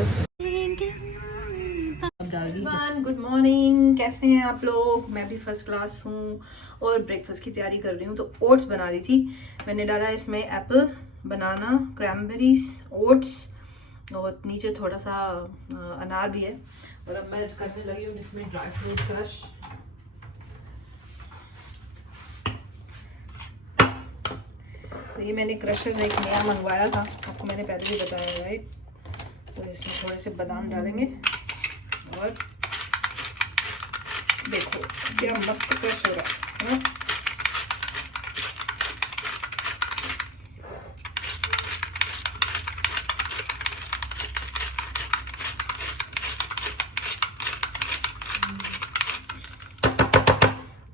Breakfast. Good morning, कैसे हैं आप लोग? मैं भी फर्स्ट क्लास हूँ और ब्रेकफास्ट की तैयारी कर रही हूँ। तो ओट्स बना रही थी। मैंने डाला इसमें एप्पल, बनाना, क्रैनबेरीज, ओट्स और नीचे थोड़ा सा अनार भी है। और अब मैं करने लगी हूँ इसमें ड्राई फ्रूट क्रश। तो ये मैंने क्रशर एक नया मंगवाया था, आपको मैंने पहले भी बताया, राइट? तो इसमें थोड़े से बादाम डालेंगे और देखो क्या मस्त क्रश हो रहा है।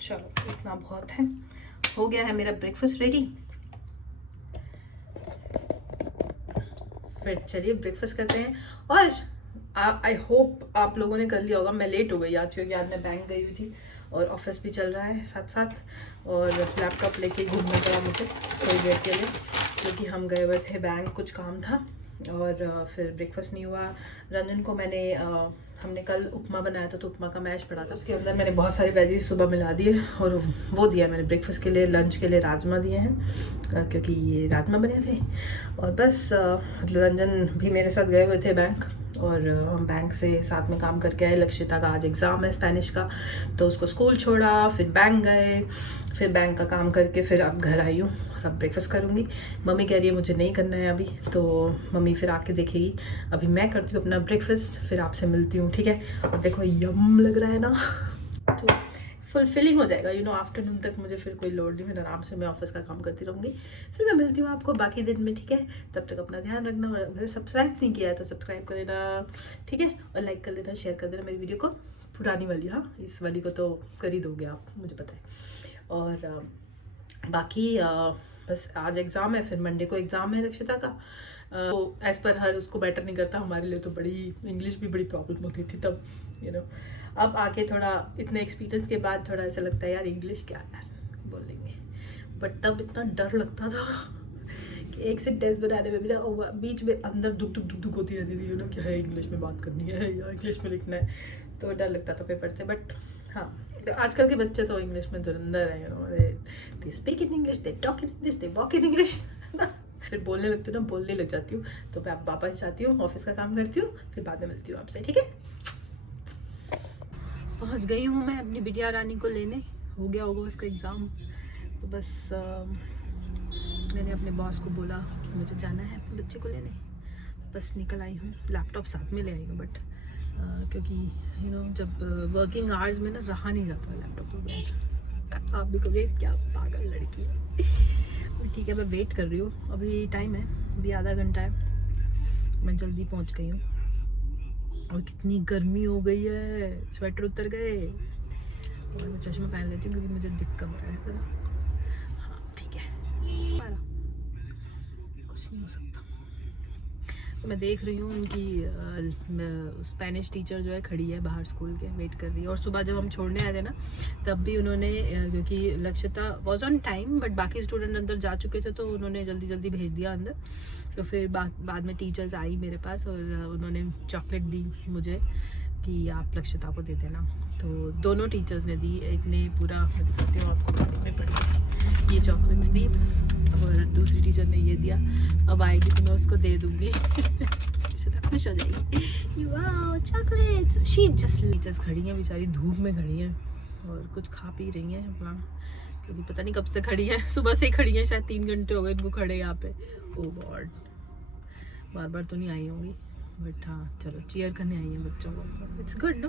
चलो इतना बहुत है, हो गया है मेरा ब्रेकफास्ट रेडी। फिर चलिए ब्रेकफास्ट करते हैं। और आई होप आप लोगों ने कर लिया होगा। मैं लेट हो गई आज, क्योंकि आज मैं बैंक गई हुई थी और ऑफिस भी चल रहा है साथ साथ, और लैपटॉप लेके घूमना पड़ा मुझे थोड़ी देर के लिए, क्योंकि हम गए हुए थे बैंक, कुछ काम था। और फिर ब्रेकफास्ट नहीं हुआ। रंजन को हमने कल उपमा बनाया था, तो उपमा का मैश पड़ा था, उसके अंदर मैंने बहुत सारे वेजीज सुबह मिला दिए और वो दिया मैंने ब्रेकफास्ट के लिए। लंच के लिए राजमा दिए हैं, क्योंकि ये राजमा बने थे। और बस रंजन भी मेरे साथ गए हुए थे बैंक, और हम बैंक से साथ में काम करके आए। लक्षिता का आज एग्ज़ाम है स्पेनिश का, तो उसको स्कूल छोड़ा, फिर बैंक गए, फिर बैंक का काम करके फिर अब घर आई हूँ और अब ब्रेकफास्ट करूँगी। मम्मी कह रही है मुझे नहीं करना है अभी, तो मम्मी फिर आके देखेगी। अभी मैं करती हूँ अपना ब्रेकफास्ट, फिर आपसे मिलती हूँ, ठीक है? और देखो यम लग रहा है ना, तो फुलफिलिंग हो जाएगा, आफ्टरनून तक मुझे फिर कोई लोड नहीं, फिर आराम से मैं ऑफिस का काम करती रहूँगी। फिर मैं मिलती हूँ आपको बाकी दिन में, ठीक है? तब तक अपना ध्यान रखना, और अगर सब्सक्राइब नहीं किया है तो सब्सक्राइब कर देना, ठीक है? और लाइक कर देना, शेयर कर देना मेरी वीडियो को। पुरानी वाली, हाँ, इस वाली को तो कर ही दोगे आप, मुझे पता है। और बाकी बस आज एग्ज़ाम है, फिर मंडे को एग्ज़ाम है रक्षिता का। तो एज़ पर हर उसको बेटर नहीं करता, हमारे लिए तो बड़ी इंग्लिश भी बड़ी प्रॉब्लम होती थी तब, अब आके थोड़ा इतने एक्सपीरियंस के बाद थोड़ा ऐसा लगता है यार इंग्लिश क्या यार बोल लेंगे, बट तब इतना डर लगता था कि एक से टेस्ट बनाने में भी ना बीच में अंदर दुख होती रहती थी, कि है इंग्लिश में बात करनी है या इंग्लिश में लिखना है, तो डर लगता था पेपर से। बट हाँ, आजकल के बच्चे तो इंग्लिश में धुरंधर है, they speak in English, they talk in English, they walk in English. फिर बोलने लगती हूँ ना, बोलने लग जाती हूँ, तो मैं वापस जाती हूँ, ऑफिस का काम करती हूँ, फिर बाद में मिलती हूँ आपसे, ठीक है? पहुँच गई हूँ मैं अपनी बिटिया रानी को लेने, हो गया होगा उसका एग्ज़ाम। तो बस मैंने अपने बॉस को बोला कि मुझे जाना है अपने बच्चे को लेने, तो बस निकल आई हूँ। लैपटॉप साथ में ले आई हूँ, बट क्योंकि जब वर्किंग आवर्स में ना रहा नहीं जाता लैपटॉप के बगैर। आप भी कहोगे क्या पागल लड़की है। ठीक है, मैं वेट कर रही हूँ, अभी टाइम है, अभी आधा घंटा है, मैं जल्दी पहुँच गई हूँ। और कितनी गर्मी हो गई है, स्वेटर उतर गए। और मैं चश्मा पहन लेती हूँ क्योंकि मुझे दिक्कत हो रहा है। हाँ ठीक है, कुछ नहीं हो सकता। तो मैं देख रही हूँ उनकी स्पेनिश टीचर जो है खड़ी है बाहर स्कूल के, वेट कर रही है। और सुबह जब हम छोड़ने आए थे ना, तब भी उन्होंने, क्योंकि Lakshita was on time but बाकी स्टूडेंट अंदर जा चुके थे, तो उन्होंने जल्दी जल्दी भेज दिया अंदर। तो फिर बाद में टीचर्स आई मेरे पास और उन्होंने चॉकलेट दी मुझे कि आप लक्षिता को दे देना। तो दोनों टीचर्स ने दी, एक ने पूरा, मैं दिखाती हूँ आपको, में पड़ी ये चॉकलेट्स दी और दूसरी टीचर ने ये दिया। अब आएगी तो मैं उसको दे दूँगी। खुश हो जाएगी, wow chocolates. She just, teachers खड़ी हैं बेचारी, धूप में खड़ी हैं और कुछ खा पी रही हैं अपना, क्योंकि पता नहीं कब से खड़ी है, सुबह से ही खड़ी है, शायद 3 घंटे हो गए इनको खड़े यहाँ पे। ओह गॉड, बार बार तो नहीं आई होंगी, बट हाँ चलो चीयर करने आई है बच्चों को। इट्स गुड नो,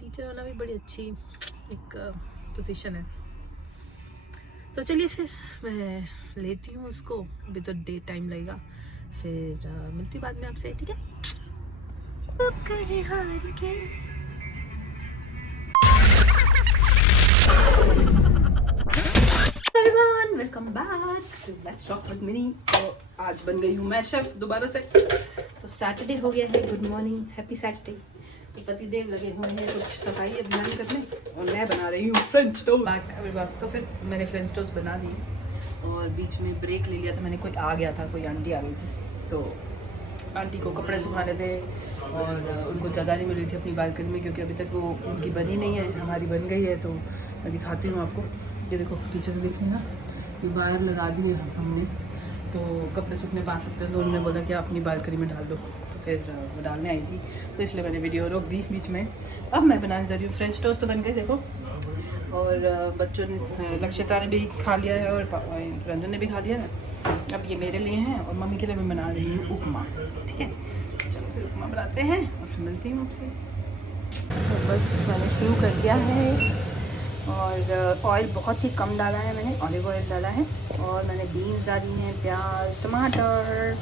टीचर होना भी बड़ी अच्छी एक पोजीशन है। तो चलिए फिर मैं लेती हूँ उसको, अभी तो डे टाइम लगेगा, फिर मिलती हूँ बाद में आपसे, ठीक है? Welcome back to Black Chocolate Mini. तो आज बन गई हूँ मैं शेफ दोबारा से। तो सैटरडे हो गया है, गुड मॉर्निंग, हैप्पी सैटरडे। तो पतिदेव लगे हुए हैं कुछ सफाई अभियान करने और मैं बना रही हूँ फ्रेंच टोस्ट। तो फिर मैंने फ्रेंच टोस्ट बना दी और बीच में ब्रेक ले लिया था मैंने, कोई आ गया था, कोई आंटी आ गई थी, तो आंटी को कपड़े सुखाने थे और उनको जगह नहीं मिल रही थी अपनी बालकनी में, क्योंकि अभी तक वो उनकी बनी नहीं है, हमारी बन गई है। तो मैं दिखाती हूँ आपको। ये देखो पीछे से देखिए ना, ये बाहर लगा दी है हमने, तो कपड़े सूखने पा सकते हैं। तो उन्होंने बोला कि आप अपनी बालकनी में डाल दो, तो फिर वो डालने आई थी, तो इसलिए मैंने वीडियो रोक दी बीच में। अब मैं बनाने जा रही हूँ। फ्रेंच टोस्ट तो बन गए देखो, और बच्चों ने, लक्षिता ने भी खा लिया है और रंजन ने भी खा लिया है। अब ये मेरे लिए हैं और मम्मी के लिए मैं बना रही हूँ उपमा। ठीक है, चलो फिर उपमा बनाते हैं और फिर मिलती हूँ आपसे। तो बस मैंने शुरू कर दिया है, और ऑयल बहुत ही कम डाला है मैंने, ऑलिव ऑयल डाला है, और मैंने बीन्स डाली हैं, प्याज, टमाटर,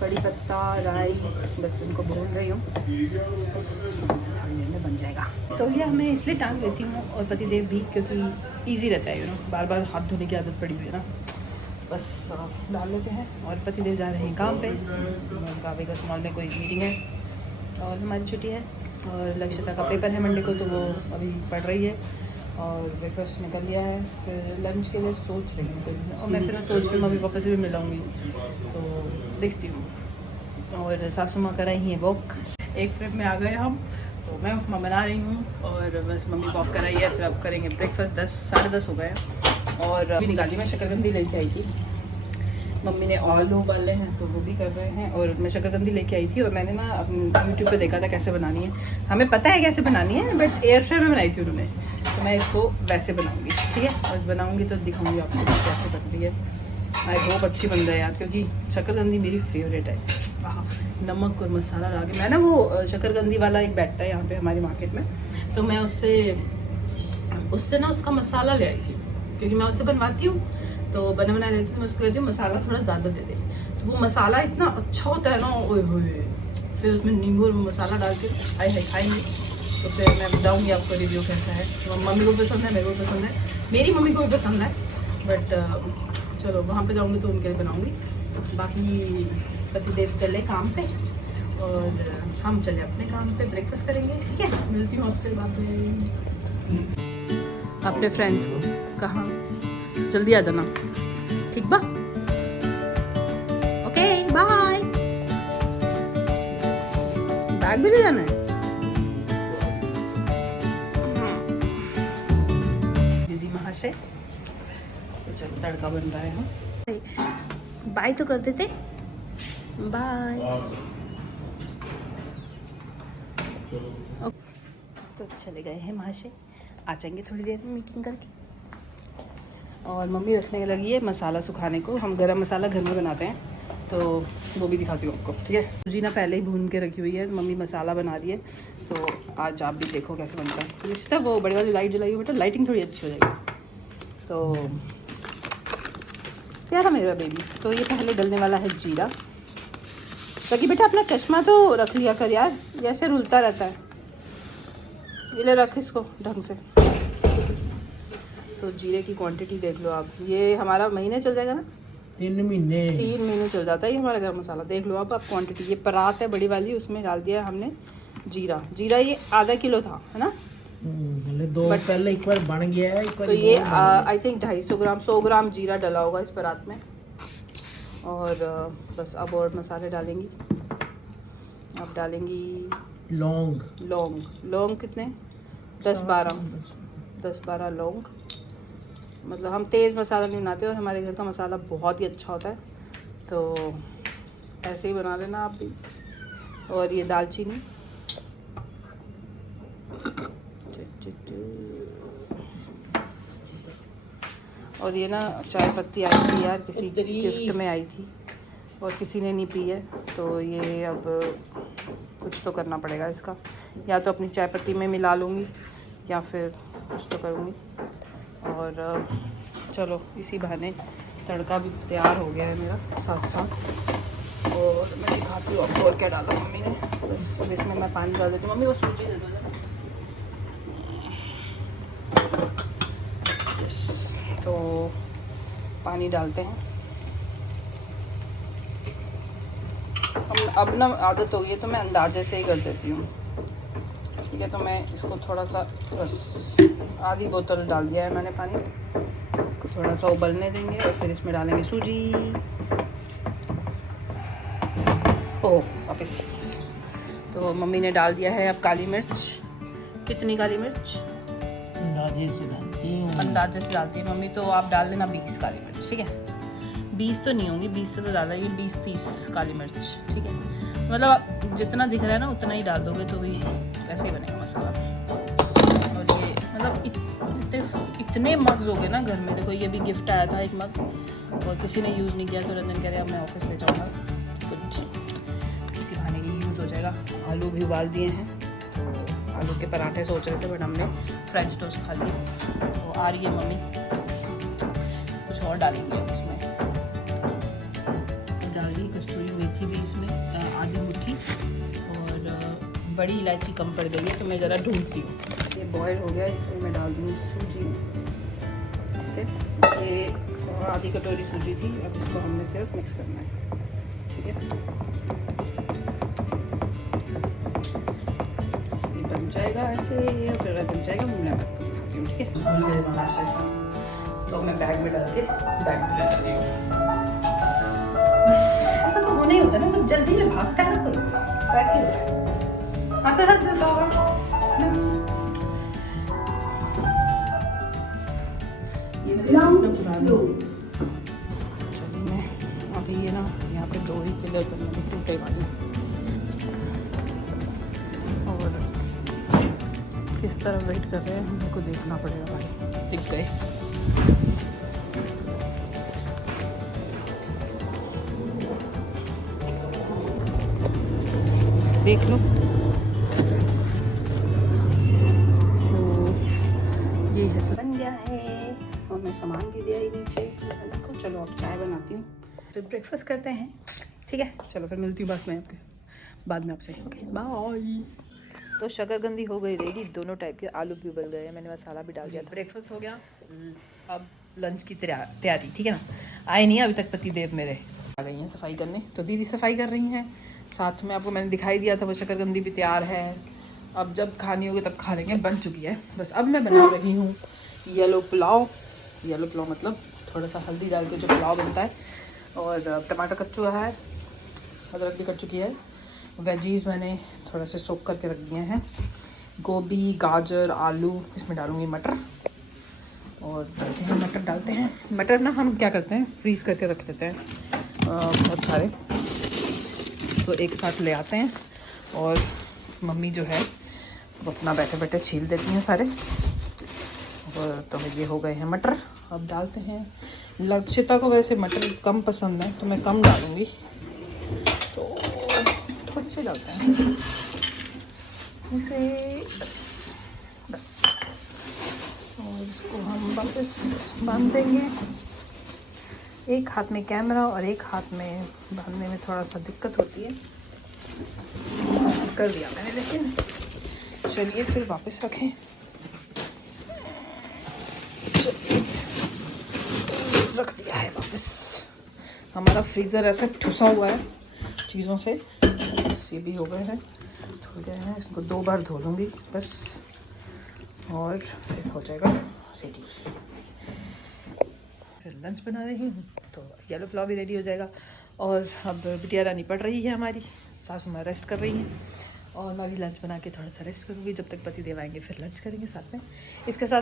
कड़ी पत्ता, राई, बस उनको भून रही हूँ, में बन जाएगा। तो ये मैं इसलिए टांग लेती हूँ और पतिदेव भी, क्योंकि ईजी रहता है, यू नो, बार बार हाथ धोने की आदत पड़ी हुई है ना, बस डाल लेते हैं। और पतिदेव जा रहे हैं काम पे, उनका वेगस मॉल में कोई मीटिंग है और हमारी छुट्टी है। और लक्षिता का पेपर है मंडे को, तो वो अभी पढ़ रही है, और ब्रेकफास्ट निकल लिया है। फिर लंच के लिए सोच रही हूँ, तो और मैं सोच रही हूँ मम्मी पापा से भी मिलाऊँगी, तो देखती हूँ। और सासू माँ कराई हैं वॉक, एक ट्रिप में आ गए हम, तो मैं उपमा बना रही हूँ और बस मम्मी वॉक कराई है। फिर अब करेंगे ब्रेकफास्ट। 10 साढ़े 10 हो गए और अभी निकाली। मैं शकरकंदी लेके आई थी, मम्मी ने आलू उबाले हैं तो वो भी कर रहे हैं, और मैं शकरकंदी लेके आई थी। और मैंने ना यूट्यूब पे देखा था कैसे बनानी है, हमें पता है कैसे बनानी है, बट एयर फ्रायर में बनाई थी उन्होंने, तो मैं इसको वैसे बनाऊँगी। ठीक है, और बनाऊँगी तो दिखाऊँगी आपको कैसे बन रही है। आई होप अच्छी बन जाए यार, क्योंकि शकरकंदी मेरी फेवरेट है। नमक और मसाला ला के, मैं ना वो शकरकंदी वाला एक बैठता है यहाँ पे हमारी मार्केट में, तो मैं उससे ना उसका मसाला ले आई थी, क्योंकि मैं उससे बनवाती हूँ, तो बना बना लेती हूँ। तो मैं उसको कहती हूँ मसाला थोड़ा ज़्यादा दे दे, तो वो मसाला इतना अच्छा होता है ना, ओए होए। फिर उसमें नींबू और मसाला डाल के खाएंगे, तो फिर मैं बताऊँगी आपको रिव्यू कैसा है। तो मम्मी को पसंद है, मेरे को पसंद है, मेरी मम्मी को भी पसंद है, बट चलो वहाँ पे जाऊँगी तो उनके लिए बनाऊँगी। बाकी पतिदेव चले काम पे और हम चले अपने काम पे, ब्रेकफास्ट करेंगे। ठीक है, मिलती हूँ आपसे बाद में। अपने फ्रेंड्स को कहाँ, जल्दी आ जाना, ठीक बा, ओके बाय। बैग भी ले जाना है, बिजी महाशय। तो चलो तड़का बन रहा है, हम बाय तो कर देते, बाय। तो चले गए हैं महाशय, आ जाएंगे थोड़ी देर में मीटिंग करके। और मम्मी रखने लगी है मसाला सुखाने को, हम गरम मसाला घर में बनाते हैं, तो वो भी दिखाती हूँ आपको। ठीक है, जी ना पहले ही भून के रखी हुई है, मम्मी मसाला बना रही है, तो आज आप भी देखो कैसे बनता है। रिश्ता वो बड़ी वाली लाइट जलाई हुई बेटा, लाइटिंग थोड़ी अच्छी हो जाएगी। तो प्यारा मेरा बेबी। तो ये पहले डलने वाला है जीरा। ताकि बेटा अपना चश्मा तो रख लिया कर यार, ऐसे रुलता रहता है, ये ले रख इसको ढंग से। तो जीरे की क्वांटिटी देख लो आप, ये हमारा महीने चल जाएगा ना, 3 महीने चल जाता है ये हमारा गरम मसाला। देख लो आप क्वांटिटी, ये परात है बड़ी वाली, उसमें डाल दिया हमने जीरा ये आधा किलो था, है ना, पहले एक बार बन गया है, तो ये आई थिंक 250 ग्राम 100 ग्राम जीरा डला होगा इस परात में। और बस अब और मसाले डालेंगी। अब डालेंगी लौंग कितने, 10-12 लौंग। मतलब हम तेज़ मसाला नहीं बनाते और हमारे घर का मसाला बहुत ही अच्छा होता है, तो ऐसे ही बना लेना आप भी। और ये दालचीनी, और ये ना चाय पत्ती आई थी यार, किसी गिफ्ट में आई थी और किसी ने नहीं पी है, तो ये अब कुछ तो करना पड़ेगा इसका, या तो अपनी चाय पत्ती में मिला लूँगी या फिर कुछ तो करूँगी। और चलो इसी बहाने तड़का भी तैयार हो गया है मेरा साथ साथ। और मैं दिखाती हूँ आपको और क्या डाला मम्मी ने। बस अब इसमें मैं पानी डाल देती हूँ। मम्मी वो सूजी दे दो जरा। तो पानी डालते हैं हम। अब ना आदत हो गई है तो मैं अंदाजे से ही कर देती हूँ, ठीक है। तो मैं इसको थोड़ा सा, बस आधी बोतल डाल दिया है मैंने पानी, इसको थोड़ा सा उबलने देंगे और फिर इसमें डालेंगे सूजी। ओह वापस। तो मम्मी ने डाल दिया है अब काली मिर्च। कितनी काली मिर्च? अंदाजे से डालती हूँ। अंदाजे से डालती है मम्मी, तो आप डाल लेना 20 काली मिर्च, ठीक है। 20 तो नहीं होंगी, 20 से तो ज़्यादा ही, 20-30 काली मिर्च, ठीक है। मतलब जितना दिख रहा है ना उतना ही डाल दोगे तो भी वैसे ही बनेगा मसाला। और ये मतलब इतने मग्स हो गए ना घर में। देखो ये भी गिफ्ट आया था एक मग, और किसी ने यूज़ नहीं किया तो रंजन कह रहे अब मैं ऑफिस ले जाऊँगा, कुछ किसी खाने की यूज़ हो जाएगा। आलू भी उबाल दिए हैं, तो आलू के पराठे सोच रहे थे बट हमने फ्रेंच टोस्ट खा लिए। तो आ रही है मम्मी, कुछ और डालेंगे अब इसमें। डाली कस्तूरी मेथी भी इसमें आधी मुट्ठी, और बड़ी इलायची कम पड़ गई है तो मैं ज़रा ढूंढती हूँ। ये बॉयल हो गया, इसमें मैं डाल दूँगी सूजी, ठीक है। ये आधी कटोरी सूजी थी, अब इसको हमने सिर्फ मिक्स करना है, ठीक है। ये बन जाएगा ऐसे, और फिर बन जाएगा मैं खाती हूँ, ठीक है। भूल गए वहाँ से, तो मैं बैग में डाल के बैग में ले जा रही हूँ। बस ऐसा तो होना ही होता है ना, जब जल्दी में भागता है ना कोई, तो ऐसे ही होता है। आपके साथ भी होता होगा ना? ये मेरे पुराना, चलिए मैं अभी ये ना यहाँ पे 2 ही पिलर करने में टूटे वाले, और किस तरह वेट कर रहे हैं हमको देखना पड़ेगा भाई। दिख गए, देख लो। तो ये है बन गया है, और मैं सामान भी दिया ही नीचे। देखो चलो अब चाय बनाती हूँ, फिर ब्रेकफास्ट करते हैं, ठीक है। चलो फिर मिलती हूँ बाद में आपसे, ओके बाय। तो शकरकंदी हो गई रेडी, दोनों टाइप के आलू भी उबल गए, मैंने मसाला भी डाल दिया था। ब्रेकफास्ट हो गया, अब लंच की तैयारी, ठीक है ना। आए नहीं अभी तक पति देव मेरे, आ गई हैं सफाई करने, तो दीदी सफाई कर रही हैं। साथ में आपको मैंने दिखाई दिया था वो शकरकंदी भी तैयार है, अब जब खानी होगी तब खा लेंगे, बन चुकी है। बस अब मैं बना रही हूँ येलो पुलाव। येलो पुलाव मतलब थोड़ा सा हल्दी डाल के जो पुलाव बनता है, और टमाटर कट चुका है, अदरक भी कट चुकी है। वेजीज़ मैंने थोड़ा से सोक करके रख दिए हैं, गोभी, गाजर, आलू, इसमें डालूँगी मटर, और देखते हैं मटर डालते हैं। मटर ना हम क्या करते हैं, फ्रीज़ करके रख लेते हैं बहुत सारे, तो एक साथ ले आते हैं, और मम्मी जो है वो अपना बैठे बैठे छील देती हैं सारे। और तो ये हो गए हैं मटर, अब डालते हैं। लक्षिता को वैसे मटर कम पसंद है तो मैं कम डालूँगी, तो थोड़े से डालते हैं इसे, बस। और इसको हम वापस बांध देंगे। एक हाथ में कैमरा और एक हाथ में बांधने में थोड़ा सा दिक्कत होती है, बस कर दिया मैंने, लेकिन चलिए फिर वापस रखें। रख दिया है वापस। हमारा फ्रीज़र ऐसे ठुसा हुआ है चीज़ों से, बस ये भी हो गए हैं, धो गए हैं। इसको 2 बार धो लूँगी बस, और फिर हो जाएगा रेडी। फिर लंच बना रही हूँ, तो येलो पुलाव भी रेडी हो जाएगा। और अब बिटिया रानी पढ़ रही है हमारी, सासू माँ रेस्ट कर रही हैं, और मैं भी लंच बना के थोड़ा सा रेस्ट करूँगी। जब तक पति देव आएंगे फिर लंच करेंगे साथ में। इसके साथ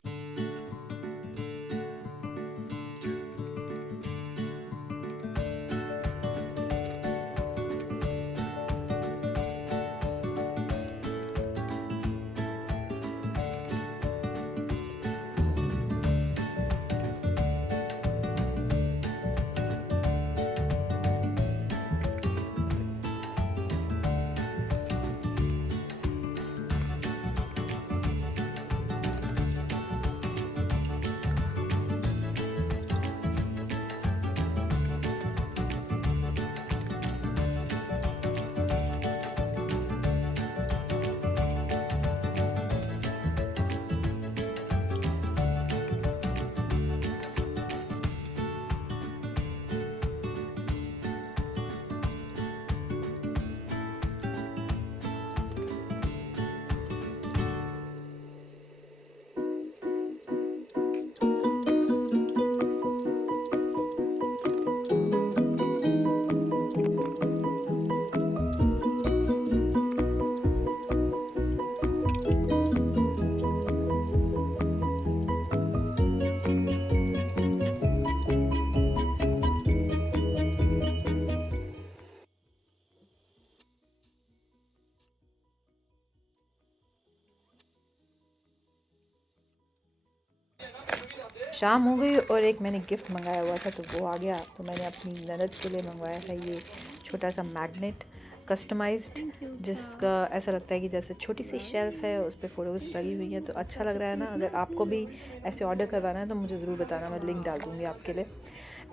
शाम हो गई और एक मैंने गिफ्ट मंगाया हुआ था तो वो आ गया। तो मैंने अपनी ननद के लिए मंगवाया है ये छोटा सा मैग्नेट कस्टमाइज्ड, जिसका ऐसा लगता है कि जैसे छोटी सी शेल्फ है, उस पर फ़ोटोज़ लगी हुई है। तो अच्छा लग रहा है ना। अगर आपको भी ऐसे ऑर्डर करवाना है तो मुझे ज़रूर बताना, मैं लिंक डाल दूँगी आपके लिए।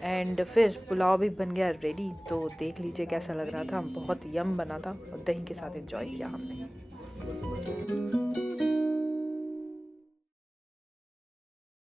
एंड फिर पुलाव भी बन गया रेडी, तो देख लीजिए कैसा लग रहा था। बहुत यम बना था और दही के साथ एंजॉय किया हमने।